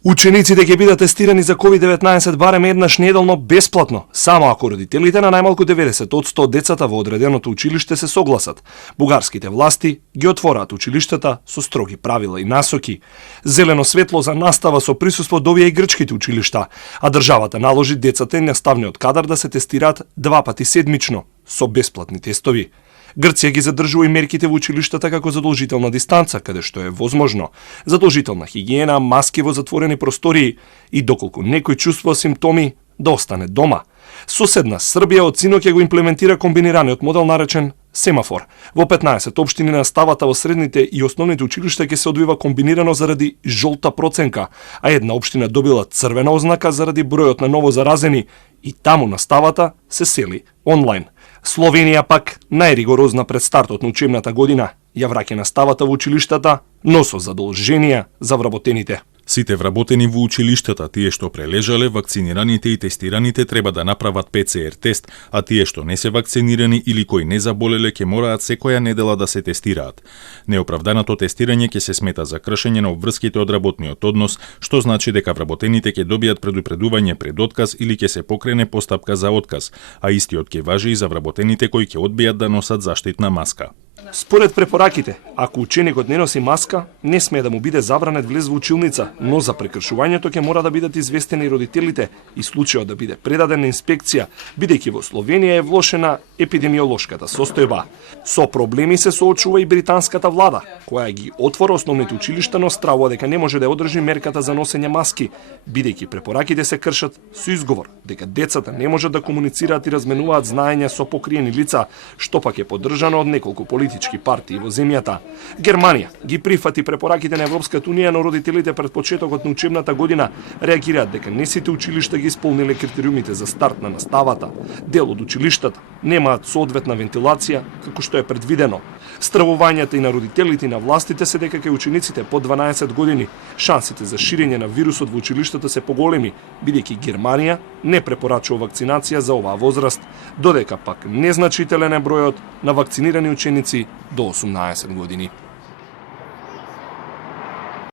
Учениците ќе бидат тестирани за COVID-19 барем еднаш неделно бесплатно, само ако родителите на најмалку 90% од децата во одреденото училиште се согласат. Бугарските власти ги отвораат училиштата со строги правила и насоки. Зелено светло за настава со присуство добија и грчките училишта, а државата наложи децата и наставниот кадар да се тестираат 2 пати седмично со бесплатни тестови. Грција ги задржува и мерките во училиштата како задолжителна дистанца, каде што е возможно, задолжителна хигиена, маски во затворени простории и доколку некој чувствува симптоми, да остане дома. Соседна Србија од синоќ ќе го имплементира комбинираниот модел наречен семафор. Во 15 општини наставата во средните и основните училишта ќе се одвива комбинирано заради жолта проценка, а една општина добила црвена ознака заради бројот на ново заразени и таму наставата се сели онлайн. Словенија пак најригорозна пред стартот на учебната година ја враќа наставата во училиштата, но со задолженија за вработените. Сите вработени во училиштата, тие што прележале, вакцинираните и тестираните треба да направат ПЦР тест, а тие што не се вакцинирани или кои не заболеле ќе мораат секоја недела да се тестираат. Неоправданото тестирање ќе се смета за кршење на обврските од работниот однос, што значи дека вработените ќе добијат предупредување пред отказ или ќе се покрене постапка за отказ, а истиот ќе важи и за вработените кои ќе одбијат да носат заштитна маска. Според препораките, ако ученикот не носи маска, не смее да му биде забранет влез во училница, но за прекршувањето ќе мора да бидат известени и родителите и случајот да биде предаден на инспекција, бидејќи во Словенија е влошена епидемиолошката состојба. Со проблеми се соочува и британската влада, која ги отвора основните училишта, но стравува дека не може да одржи мерката за носење маски, бидејќи препораките се кршат со изговор дека децата не можат да комуницираат и разменуваат знаења со покриени лица, што пак е поддржано од неколку политички партии во земјата. Германија ги прифати препораките на Европската унија, но родителите пред почетокот на учебната година реагираат дека не сите училишта ги исполниле критериумите за старт на наставата. Дел од училиштата немаат соодветна вентилација како што е предвидено. Стравувањата и на родителите и на властите се дека кај учениците под 12 години шансите за ширење на вирусот во училиштата се поголеми, бидејќи Германија не препорачува вакцинација за оваа возраст, додека пак незначителен е бројот на вакцинирани ученици до 18 години.